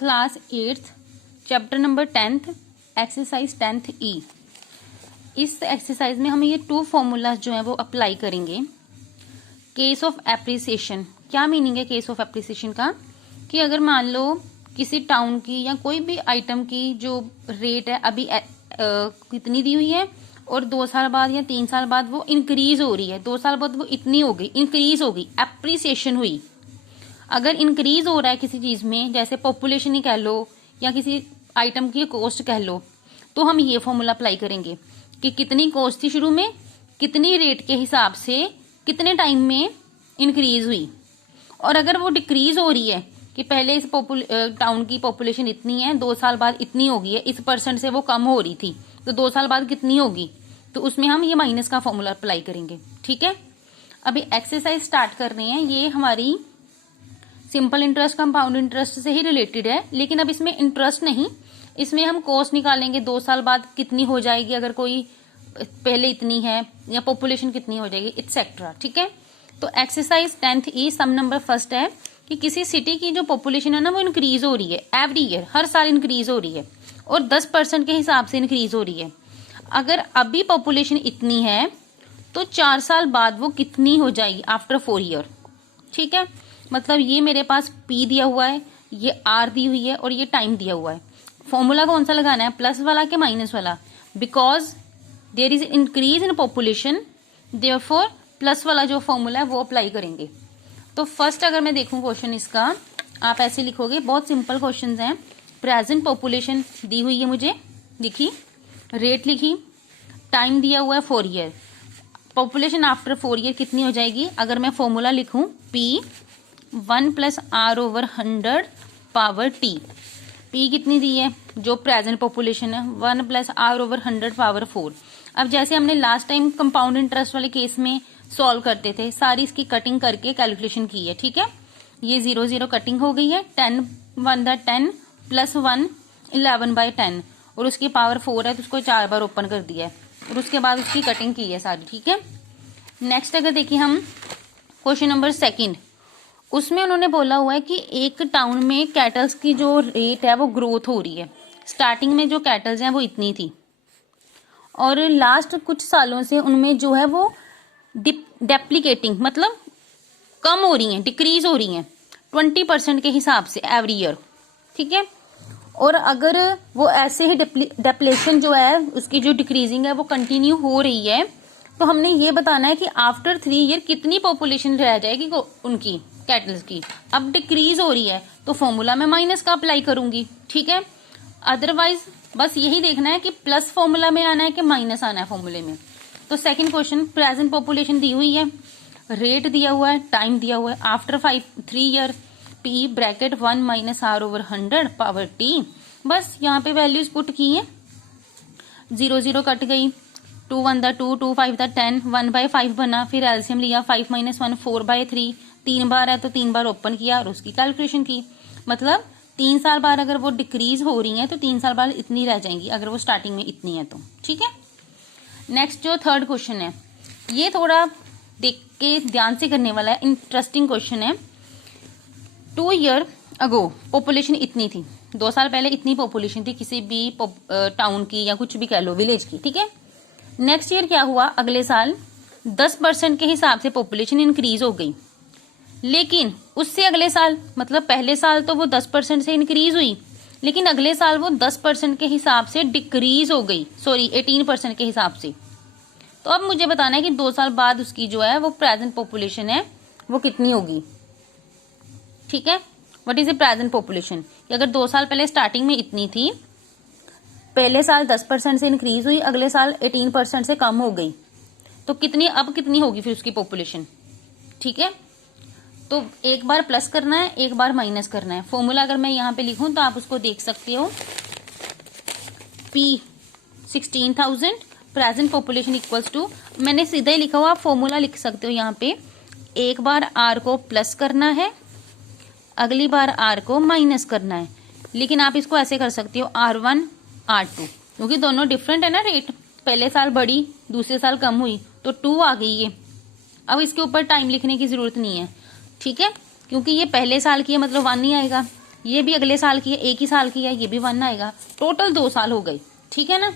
Class 8th chapter number 10th exercise 10th ई। इस exercise में हम ये 2 फॉर्मूलाज जो है वो अप्लाई करेंगे। केस ऑफ एप्रिसिएशन, क्या मीनिंग है केस ऑफ एप्रिसिएशन का, कि अगर मान लो किसी टाउन की या कोई भी आइटम की जो रेट है अभी कितनी दी हुई है और 2 साल बाद या 3 साल बाद वो इंक्रीज हो रही है, 2 साल बाद वो इतनी हो गई, इंक्रीज हो गई, एप्रिसिएशन हुई। अगर इंक्रीज हो रहा है किसी चीज में, जैसे पॉपुलेशन ही कह लो या किसी आइटम की कॉस्ट कह लो, तो हम ये फॉर्मूला अप्लाई करेंगे कि कितनी कॉस्ट थी शुरू में, कितनी रेट के हिसाब से कितने टाइम में इंक्रीज हुई। और अगर वो डिक्रीज हो रही है कि पहले इस टाउन की पॉपुलेशन इतनी है, 2 साल बाद इतनी हो गई है, इस परसेंट से वो कम हो रही थी, तो 2 साल बाद कितनी होगी, तो उसमें हम ये माइनस का फॉर्मूला अप्लाई करेंगे। ठीक है, अभी एक्सरसाइज स्टार्ट कर रहे हैं। ये हमारी सिंपल इंटरेस्ट कंपाउंड इंटरेस्ट से ही रिलेटेड है, लेकिन अब इसमें इंटरेस्ट नहीं, इसमें हम कॉस्ट निकालेंगे 2 साल बाद कितनी हो जाएगी, अगर कोई पहले इतनी है, या पॉपुलेशन कितनी हो जाएगी, एक्सेट्रा। ठीक है, तो एक्सरसाइज 10th ई सम नंबर फर्स्ट है कि किसी सिटी की जो पॉपुलेशन है ना वो इंक्रीज हो रही है एवरी ईयर, हर साल इंक्रीज हो रही है और 10% के हिसाब से इंक्रीज हो रही है। अगर अभी पॉपुलेशन इतनी है तो 4 साल बाद वो कितनी हो जाएगी आफ्टर 4 ईयर। ठीक है, मतलब ये मेरे पास P दिया हुआ है, ये R दी हुई है और ये टाइम दिया हुआ है। फॉर्मूला कौन सा लगाना है, प्लस वाला के माइनस वाला, because there is increase in population, therefore plus वाला जो फॉर्मूला है वो अप्लाई करेंगे। तो फर्स्ट अगर मैं देखूं क्वेश्चन इसका, आप ऐसे लिखोगे, बहुत सिंपल क्वेश्चन हैं। प्रेजेंट पॉपुलेशन दी हुई है मुझे, लिखी, रेट लिखी, टाइम दिया हुआ है 4 ईयर, पॉपुलेशन आफ्टर 4 ईयर कितनी हो जाएगी। अगर मैं फॉर्मूला लिखूं P 1 + R/100 power T, P कितनी दी है जो प्रेजेंट पॉपुलेशन है, 1 + R/100 पावर 4। अब जैसे हमने लास्ट टाइम कंपाउंड इंटरेस्ट वाले केस में सॉल्व करते थे, सारी इसकी कटिंग करके कैलकुलेशन की है। ठीक है, ये 0 0 कटिंग हो गई है, 10 1 10 + 1 11/10 और उसकी पावर 4 है तो उसको 4 बार ओपन कर दिया है और उसके बाद उसकी कटिंग की है सारी। ठीक है, नेक्स्ट अगर देखिए हम क्वेश्चन नंबर 2, उसमें उन्होंने बोला हुआ है कि एक टाउन में कैटल्स की जो रेट है वो ग्रोथ हो रही है। स्टार्टिंग में जो कैटल्स हैं वो इतनी थी और लास्ट कुछ सालों से उनमें जो है वो डेप्लीकेटिंग, मतलब कम हो रही हैं, डिक्रीज हो रही हैं 20% के हिसाब से एवरी ईयर। ठीक है, और अगर वो ऐसे ही डेप्लेशन जो है उसकी जो डिक्रीजिंग है वो कंटिन्यू हो रही है, तो हमने ये बताना है कि आफ्टर 3 ईयर कितनी पॉपुलेशन रह जाएगी उनकी कैटल्स की। अब डिक्रीज हो रही है तो फॉर्मूला में माइनस का अप्लाई करूंगी। ठीक है, अदरवाइज बस यही देखना है कि प्लस फॉर्मूला में आना है कि माइनस आना है फॉर्मूले में। तो सेकंड क्वेश्चन, प्रेजेंट पॉपुलेशन दी हुई है, रेट दिया हुआ है, टाइम दिया हुआ है, after 3 year P bracket 1 - R/100 power T। बस यहाँ पे वैल्यूज पुट की है, 0 0 कट गई, 2 1 2 2 5 10, 1/5 बना, फिर एलसीएम लिया, 5 - 1 4/3, 3 बार है तो 3 बार ओपन किया और उसकी कैलकुलेशन की। मतलब 3 साल बाद अगर वो डिक्रीज हो रही है तो 3 साल बाद इतनी रह जाएंगी अगर वो स्टार्टिंग में इतनी है तो। ठीक है, नेक्स्ट जो थर्ड क्वेश्चन है ये थोड़ा देख के ध्यान से करने वाला है, इंटरेस्टिंग क्वेश्चन है। 2 ईयर अगो पॉपुलेशन इतनी थी, 2 साल पहले इतनी पॉपुलेशन थी किसी भी टाउन की या कुछ भी कह लो, विलेज की। ठीक है, नेक्स्ट ईयर क्या हुआ, अगले साल 10% के हिसाब से पॉपुलेशन इंक्रीज हो गई, लेकिन उससे अगले साल, मतलब पहले साल तो वो 10% से इंक्रीज हुई, लेकिन अगले साल वो 10% के हिसाब से डिक्रीज हो गई, सॉरी 18% के हिसाब से। तो अब मुझे बताना है कि 2 साल बाद उसकी जो है वो प्रेजेंट पॉपुलेशन है वो कितनी होगी। ठीक है, what is the present population, कि अगर 2 साल पहले स्टार्टिंग में इतनी थी, पहले साल 10% से इंक्रीज हुई, अगले साल 18% से कम हो गई, तो कितनी, अब कितनी होगी फिर उसकी पॉपुलेशन। ठीक है, तो एक बार प्लस करना है, एक बार माइनस करना है। फॉर्मूला अगर मैं यहाँ पे लिखूं तो आप उसको देख सकते हो, P 16,000 present population equals to, मैंने सीधा ही लिखा हुआ, आप फॉर्मूला लिख सकते हो यहाँ पे, एक बार R को प्लस करना है, अगली बार R को माइनस करना है। लेकिन आप इसको ऐसे कर सकते हो R1 R2, क्योंकि दोनों डिफरेंट है ना रेट, पहले साल बढ़ी दूसरे साल कम हुई तो 2 आ गई है। अब इसके ऊपर टाइम लिखने की जरूरत नहीं है। ठीक है, क्योंकि ये पहले साल की है मतलब 1 ही आएगा, ये भी अगले साल की है, एक ही साल की है, ये भी 1 आएगा, टोटल 2 साल हो गए, ठीक है ना।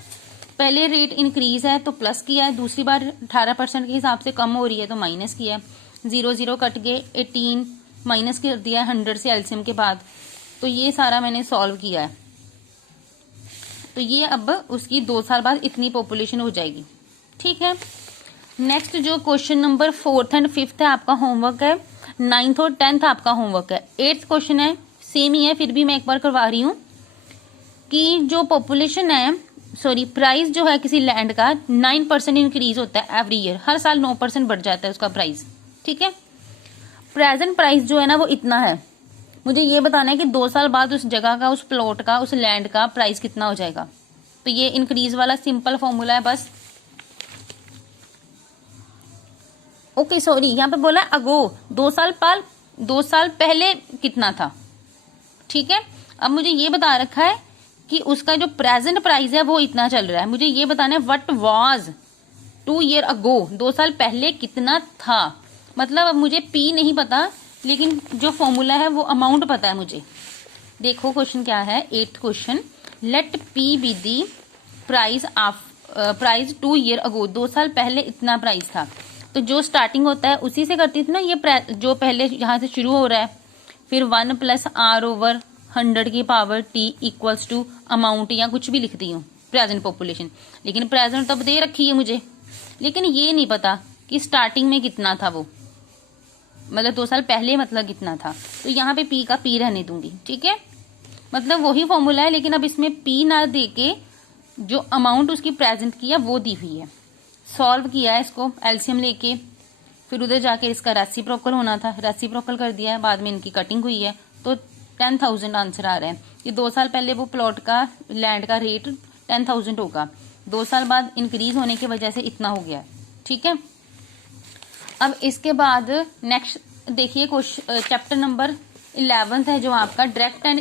पहले रेट इंक्रीज है तो प्लस किया है, दूसरी बार 18% के हिसाब से कम हो रही है तो माइनस किया है, 0 कट गए, 18 माइनस कर दिया है 100 से एलसीएम के बाद। तो ये सारा मैंने सॉल्व किया है। तो ये अब उसकी 2 साल बाद इतनी पॉपुलेशन हो जाएगी, ठीक है। नेक्स्ट जो question number 4th and 5th है आपका होमवर्क है, 9th और 10th आपका होमवर्क है। 8th क्वेश्चन है, सेम ही है, फिर भी मैं एक बार करवा रही हूँ कि जो पॉपुलेशन है, सॉरी प्राइस जो है किसी लैंड का 9% इंक्रीज होता है एवरी ईयर, हर साल 9% बढ़ जाता है उसका प्राइस, ठीक है। प्रेजेंट प्राइस जो है ना वो इतना है, मुझे ये बताना है कि 2 साल बाद उस जगह का, उस प्लॉट का, उस लैंड का प्राइस कितना हो जाएगा। तो ये इंक्रीज वाला सिंपल फॉर्मूला है बस। ओके सॉरी, यहाँ पे बोला अगो 2 साल पहले कितना था, ठीक है। अब मुझे ये बता रखा है कि उसका जो प्रेजेंट प्राइस है वो इतना चल रहा है, मुझे ये बताना है व्हाट वाज 2 ईयर अगो, 2 साल पहले कितना था। मतलब अब मुझे पी नहीं पता, लेकिन जो फॉर्मूला है वो अमाउंट पता है मुझे। देखो क्वेश्चन क्या है, 8th question, let P be the price price 2 year ago, 2 साल पहले इतना प्राइस था। तो जो स्टार्टिंग होता है उसी से करती थी ना, ये जो पहले यहाँ से शुरू हो रहा है, फिर 1 + R/100 की power t equals to amount या कुछ भी लिखती हूँ प्रेजेंट पॉपुलेशन। लेकिन प्रेजेंट तब दे रखी है मुझे, लेकिन ये नहीं पता कि स्टार्टिंग में कितना था वो, मतलब 2 साल पहले मतलब कितना था। तो यहाँ पे p का p रहने दूंगी, ठीक है। मतलब वही फॉर्मूला है, लेकिन अब इसमें p ना दे के जो अमाउंट उसकी प्रेजेंट की है वो दी हुई है। सॉल्व किया है इसको एलसीएम लेके, फिर उधर जाके इसका रेसिप्रोकल होना था, रेसिप्रोकल कर दिया है, बाद में इनकी कटिंग हुई है, तो 10,000 आंसर आ रहे हैं। ये 2 साल पहले वो प्लॉट का, लैंड का रेट 10,000 होगा, 2 साल बाद इंक्रीज होने की वजह से इतना हो गया है, ठीक है। अब इसके बाद नेक्स्ट देखिए क्वेश्चन, चैप्टर नंबर 11th है जो आपका डायरेक्ट एंड